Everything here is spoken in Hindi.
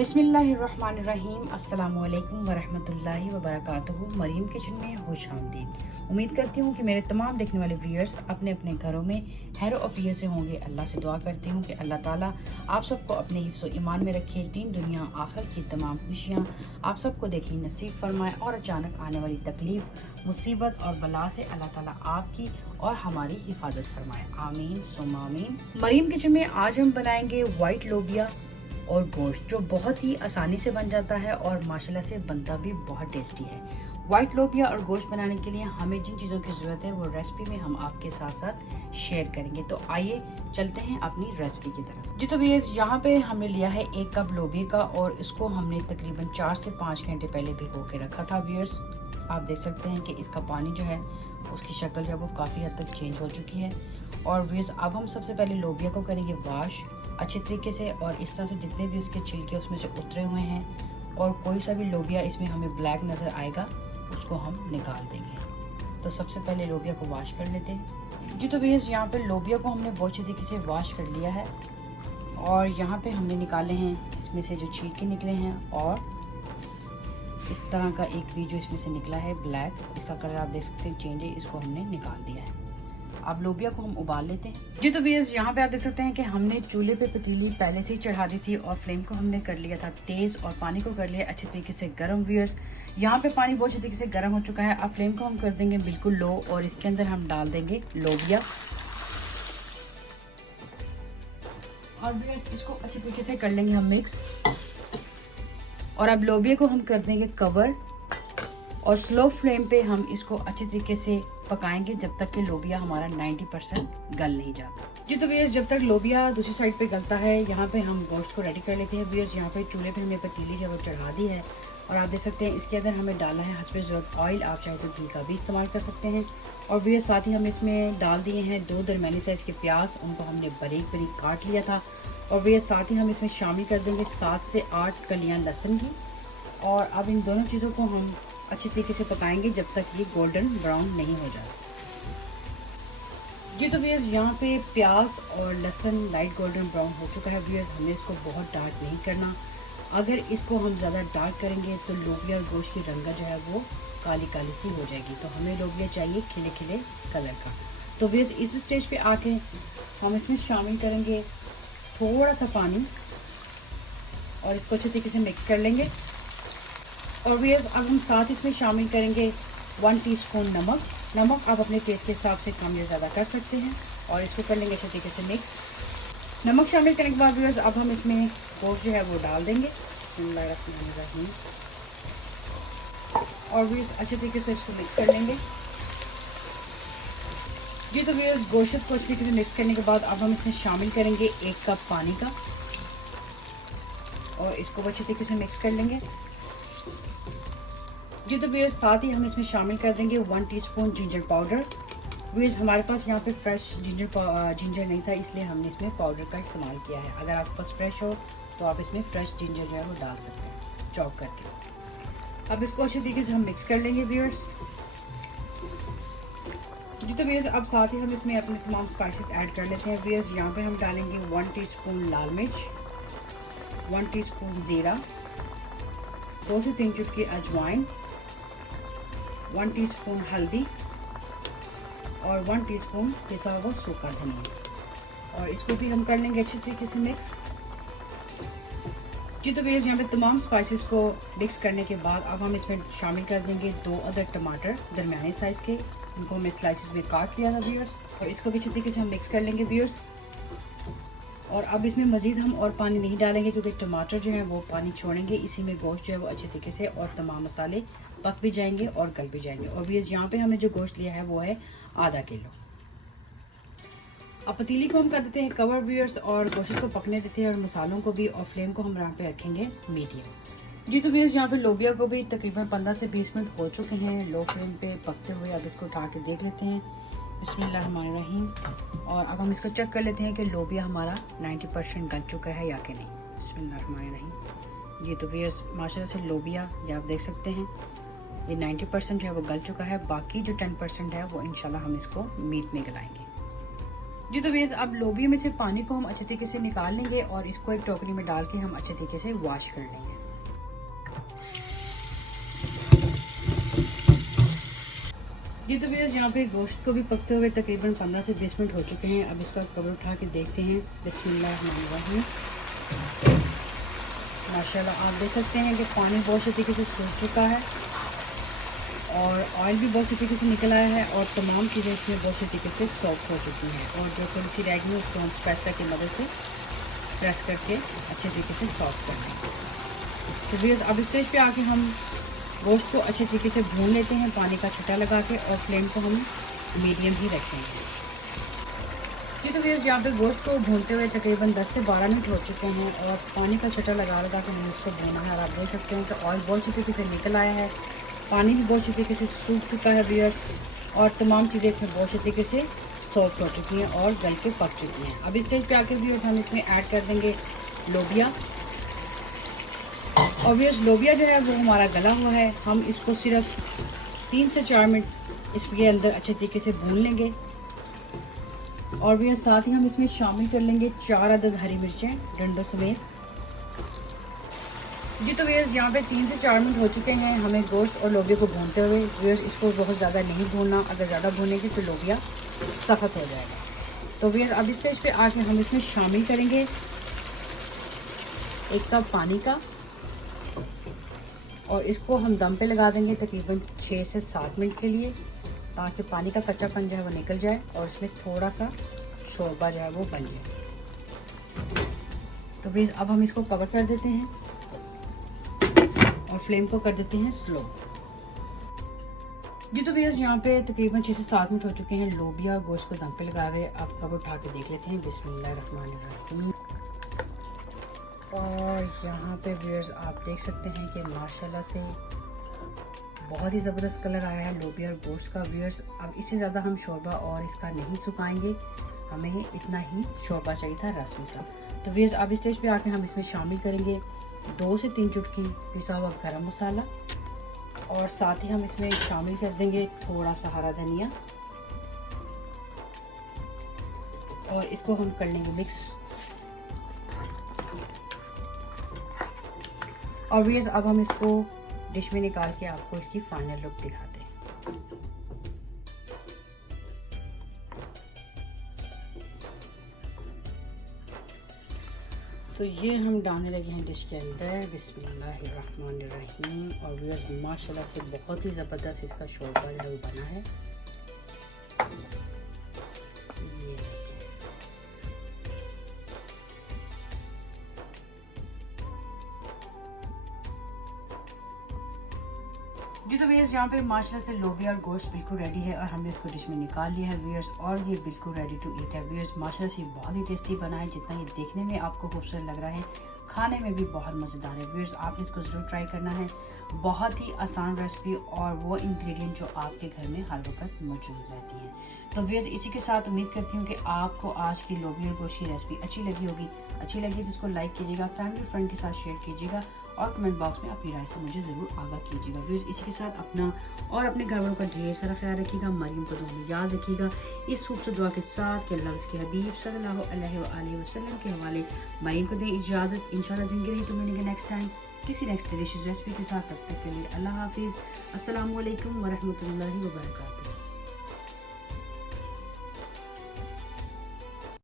बिस्मिल्लाहिर्रहमानिर्रहीम। अस्सलामुअलैकुम वरहमतुल्लाहि वबरकातुहू। मरीम किचन में खुश आमदीद। उम्मीद करती हूँ कि मेरे तमाम देखने वाले व्यूअर्स अपने अपने घरों में खैर अफियत से होंगे। अल्लाह से दुआ करती हूँ कि अल्लाह ताला आप सबको अपने हिफ्ज़ व ईमान में रखे, दीन दुनिया आखिर की तमाम खुशियाँ आप सबको देखनी नसीब फरमाए और अचानक आने वाली तकलीफ मुसीबत और बला से अल्लाह ताला आपकी और हमारी हिफाजत फरमाए। आमीन सुम्मा आमीन। मरीम किचन में आज हम बनाएंगे वाइट लोबिया और गोश्त, जो बहुत ही आसानी से बन जाता है और माशाल्लाह से बनता भी बहुत टेस्टी है। व्हाइट लोबिया और गोश्त बनाने के लिए हमें जिन चीज़ों की ज़रूरत है वो रेसिपी में हम आपके साथ साथ शेयर करेंगे। तो आइए चलते हैं अपनी रेसिपी की तरफ। जी तो व्यूअर्स, यहाँ पे हमने लिया है 1 कप लोबिया का और इसको हमने तकरीबन 4 से 5 घंटे पहले भिगो के रखा था। व्यूअर्स, आप देख सकते हैं कि इसका पानी जो है उसकी शक्ल जो है वो काफ़ी हद तक चेंज हो चुकी है। और व्यूअर्स, अब हम सबसे पहले लोबिया को करेंगे वॉश अच्छे तरीके से, और इस तरह से जितने भी उसके छिलके उसमें से उतरे हुए हैं और कोई सा भी लोबिया इसमें हमें ब्लैक नज़र आएगा उसको हम निकाल देंगे। तो सबसे पहले लोबिया को वॉश कर लेते हैं। जी तो व्यूअर्स, यहाँ पे लोबिया को हमने बहुत अच्छे तरीके से वॉश कर लिया है और यहाँ पे हमने निकाले हैं इसमें से जो छिलके निकले हैं, और इस तरह का एक भी जो इसमें से निकला है ब्लैक, इसका कलर आप देख सकते हैं चेंज है, इसको हमने निकाल दिया है। अब लोबिया को हम उबाल लेते हैं। जी तो व्यूअर्स, यहाँ पे आप देख सकते हैं कि हमने चूल्हे पे पतीली पहले से ही चढ़ा दी थी और फ्लेम को हमने कर लिया था तेज और पानी को कर लिया अच्छे तरीके से गर्म। व्यूअर्स, यहाँ पे पानी बहुत अच्छे तरीके से गर्म हो चुका है। अब फ्लेम को हम कर देंगे बिल्कुल लो और इसके अंदर हम डाल देंगे लोबिया और व्यूअर्स इसको अच्छे तरीके से कर लेंगे हम मिक्स। और अब लोबिया को हम कर देंगे कवर और स्लो फ्लेम पे हम इसको अच्छे तरीके से पकाएंगे जब तक कि लोबिया हमारा 90% गल नहीं जाता। जी तो व्यूअर्स, जब तक लोबिया दूसरी साइड पे गलता है यहाँ पे हम गोश्त को रेडी कर लेते हैं। व्यूअर्स, यहाँ पे चूल्हे पे हमने पतीली जो वो चढ़ा दी है और आप देख सकते हैं इसके अंदर हमें डालना है हस्बे ज़रूरत ऑयल। आप चाहे तो घी का भी इस्तेमाल कर सकते हैं। और व्यूअर्स, साथ ही हम इसमें डाल दिए हैं 2 दरमियानी साइज़ के प्याज, उनको हमने बारीक बारीक काट लिया था। और व्यूअर्स, साथ ही हम इसमें शामिल कर देंगे 7 से 8 कलियाँ लहसुन की। और अब इन दोनों चीज़ों को हम अच्छे तरीके से पकाएंगे जब तक ये गोल्डन ब्राउन नहीं हो जाए। जी तो व्यूअर्स, यहाँ पे प्याज और लहसुन लाइट गोल्डन ब्राउन हो चुका है। व्यूअर्स, हमें इसको बहुत डार्क नहीं करना। अगर इसको हम ज़्यादा डार्क करेंगे तो लोबिया और गोश्त की रंगा जो है वो काली काली सी हो जाएगी। तो हमें लोबिया चाहिए खिले खिले कलर का। तो व्यूअर्स, इस स्टेज पे आके हम इसमें शामिल करेंगे थोड़ा सा पानी और इसको अच्छे तरीके से मिक्स कर लेंगे। और व्यूअर्स, अब हम साथ इसमें शामिल करेंगे 1 टीस्पून नमक। नमक आप अपने टेस्ट के हिसाब से कम या ज़्यादा कर सकते हैं और इसको कर लेंगे अच्छे तरीके से मिक्स। नमक शामिल करने के बाद व्यूअर्स, अब हम इसमें गोश्त जो है वो डाल देंगे। बिस्मिल्लाहिर्रहमानिर्रहीम। और व्यूअर्स, अच्छे तरीके से इसको मिक्स कर लेंगे। जी तो व्यूअर्स, गोश्त को अच्छे तरीके से मिक्स करने के बाद अब हम इसमें शामिल करेंगे 1 कप पानी का और इसको अच्छे तरीके से मिक्स कर लेंगे। जी तो व्यूअर्स, साथ ही हम इसमें शामिल कर देंगे 1 टीस्पून जिंजर पाउडर। व्यूअर्स, हमारे पास यहाँ पे फ्रेश जिंजर नहीं था, इसलिए हमने इसमें पाउडर का इस्तेमाल किया है। अगर आपके पास फ्रेश हो तो आप इसमें फ्रेश जिंजर जो है वो डाल सकते हैं चॉप करके। अब इसको अच्छे तरीके से हम मिक्स कर लेंगे व्यूअर्स। जी तो व्यूअर्स, अब साथ ही हम इसमें अपने तमाम स्पाइसेस ऐड कर लेते हैं। व्यूअर्स, यहाँ पे हम डालेंगे 1 टीस्पून लाल मिर्च, 1 टीस्पून ज़ीरा, 2 से 3 चुटकी अजवाइन, 1 टीस्पून हल्दी और 1 टीस्पून पिसा हुआ सूखा धनिया। और इसको भी हम कर लेंगे अच्छे तरीके से मिक्स। जी तो व्यूअर्स, यहाँ पे तमाम स्पाइसेस को मिक्स करने के बाद अब हम इसमें शामिल कर देंगे 2 अदर टमाटर दरमियाने साइज़ के, इनको हमने स्लाइसेस में काट लिया था व्यूअर्स। और इसको भी अच्छे तरीके से हम मिक्स कर लेंगे व्यूअर्स। और अब इसमें मज़ीद हम और पानी नहीं डालेंगे क्योंकि टमाटर जो है वो पानी छोड़ेंगे, इसी में गोश्त जो है वो अच्छे तरीके से और तमाम मसाले पक भी जाएंगे और गल भी जाएंगे। और व्यूअर्स, यहाँ पे हमने जो गोश्त लिया है वो है आधा किलो। अब पतीली को हम कर देते हैं कवर व्यूअर्स और गोश्त को पकने देते हैं और मसालों को भी, और फ्लेम को हम यहाँ पे रखेंगे मीडियम। जी तो व्यूअर्स, यहाँ पे लोबिया को भी तकरीबन 15 से 20 मिनट हो चुके हैं लो फ्लेम पे पकते हुए। अब इसको उठा के देख लेते हैं। बिस्मिल्लाहिर्रहमानिर्रहीम। और अब हम इसको चेक कर लेते हैं कि लोबिया हमारा 90% गल चुका है या कि नहीं। बिस्मिल्लाहिर्रहमानिर्रहीम। जी तो व्यूअर्स, माशाल्लाह से लोबिया ये आप देख सकते हैं ये 90% जो है वो गल चुका है। बाकी जो 10% है वो इंशाल्लाह हम इसको मीट में गलाएंगे। जी तो बेस अब लोबिया में से पानी को हम अच्छे तरीके से निकाल लेंगे और इसको एक टोकरी में डाल के हम अच्छे तरीके से वॉश कर लेंगे। जी तो बेस यहाँ पे गोश्त को भी पकते हुए तकरीबन 15 से 20 मिनट हो चुके हैं। अब इसका कवर उठा के देखते हैं। बिस्मिल्लाहिर्रहमानिर्रहीम। माशाल्लाह आप देख सकते हैं कि पानी बहुत अच्छे तरीके से सूख चुका है और ऑयल भी बहुत अच्छे तरीके से निकल आया है और तमाम चीज़ें इसमें बहुत अच्छे तरीके से सॉफ्ट हो चुकी हैं। और जो थोड़ी सी रह गई उसको हम स्पैचुला की मदद से प्रेस करके अच्छे तरीके से सॉफ्ट कर लेंगे। तो भैया अब स्टेज पे आके हम गोश्त को अच्छे तरीके से भून लेते हैं पानी का छटा लगा के और फ्लेम को हम मीडियम ही रखेंगे। जी तो भैया यहाँ पे गोश्त को भूनते हुए तकरीबन 10 से 12 मिनट हो चुके हैं और पानी का छटा लगा के हमने इसको भूना है। और आप देख सकते हैं कि ऑयल बहुत अच्छी तरीके से निकल आया है, पानी भी बहुत अच्छी तरीके से सूख चुका है व्यूअर्स और तमाम चीज़ें इसमें बहुत अच्छी तरीके से सॉफ्ट हो चुकी हैं और गल के पक चुकी हैं। अब इस स्टेज पे आके व्यूअर्स हम इसमें ऐड कर देंगे लोबिया। और व्यूअर्स लोबिया जो है वो हमारा गला हुआ है, हम इसको सिर्फ 3 से 4 मिनट इसके अंदर अच्छे तरीके से भून लेंगे। और व्यूअर्स साथ ही हम इसमें शामिल कर लेंगे 4 अदद हरी मिर्चें डंडों समेत। जी तो व्यूअर्स यहाँ पे 3 से 4 मिनट हो चुके हैं हमें गोश्त और लोबिया को भूनते हुए। व्यूअर्स इसको बहुत ज़्यादा नहीं भूनना, अगर ज़्यादा भूनेंगे तो लोबिया सख्त हो जाएगा। तो व्यूअर्स अब इस स्टेज पे आके हम इसमें शामिल करेंगे 1 कप पानी का और इसको हम दम पे लगा देंगे तकरीबन 6 से 7 मिनट के लिए ताकि पानी का कच्चापन जो है वो निकल जाए और इसमें थोड़ा सा शोरबा जो है वो बन जाए। तो व्यूअर्स अब हम इसको कवर कर देते हैं और फ्लेम को कर देते हैं स्लो। जी तो भैया यहाँ पे तकरीबन 6 से 7 मिनट हो चुके हैं लोबिया गोश्त को दम पे लगाए हुए। आप कवर उठा के देख लेते हैं। बिस्मिल्लाहिर्रहमानिर्रहीम। और यहाँ पे व्यूअर्स आप देख सकते हैं कि माशाल्लाह से बहुत ही ज़बरदस्त कलर आया है लोबिया और गोश्त का। व्यूअर्स अब इससे ज़्यादा हम शोरबा और इसका नहीं सुखाएंगे, हमें इतना ही शोरबा चाहिए था रस्मी सा। तो व्यूअर्स अब इस स्टेज पे आके हम इसमें शामिल करेंगे 2 से 3 चुटकी पिसा हुआ गरम मसाला और साथ ही हम इसमें शामिल कर देंगे थोड़ा सा हरा धनिया और इसको हम कर लेंगे मिक्स। और व्यूअर्स अब हम इसको डिश में निकाल के आपको इसकी फाइनल लुक दिखाते हैं। तो ये हम डालने लगे हैं डिश के अंदर। बिस्मिल्लाहिर्रहमानिर्रहीम। और व्यूअर्स माशाल्लाह से बहुत ही ज़बरदस्त इसका शोरबा जो है बना है। जी तो व्यूअर्स यहाँ पे माशाल्लाह से लोबिया और गोश्त बिल्कुल रेडी है और हमने इसको डिश में निकाल लिया है व्यूअर्स और ये बिल्कुल रेडी टू ईट है व्यूअर्स। माशाल्लाह से बहुत ही टेस्टी बना है, जितना ये देखने में आपको खूबसूरत लग रहा है खाने में भी बहुत मज़ेदार है व्यूअर्स। आपने इसको ज़रूर ट्राई करना है, बहुत ही आसान रेसिपी और वो इंग्रेडिएंट जो आपके घर में हर वक्त मौजूद रहती हैं। तो व्यूअर्स इसी के साथ उम्मीद करती हूँ कि आपको आज की लोबिया और गोश्त की रेसिपी अच्छी लगी होगी। अच्छी लगी तो इसको लाइक कीजिएगा, फैमिली फ्रेंड के साथ शेयर कीजिएगा और कमेंट बॉक्स में अपनी राय से मुझे ज़रूर आगाह कीजिएगा व्यूअर्स। इसी के साथ अपना और अपने घर वालों का ढेर सारा ख्याल रखिएगा। मरियम को दुआ में याद रखिएगा इस खूबसूरत दुआ के साथ कि अल्लाह उसके हबीब सल्लल्लाहु अलैहि वसल्लम के हवाले मरियम को दें इजाज़त। इंशाल्लाह जिंदगी रही तो मिलेंगे नेक्स्ट टाइम किसी नेक्स्ट डिलीशियस रेसिपी के साथ। तब तक के लिए अल्लाह हाफिज़। अस्सलामु अलैकुम व रहमतुल्लाहि व बरकातुहू।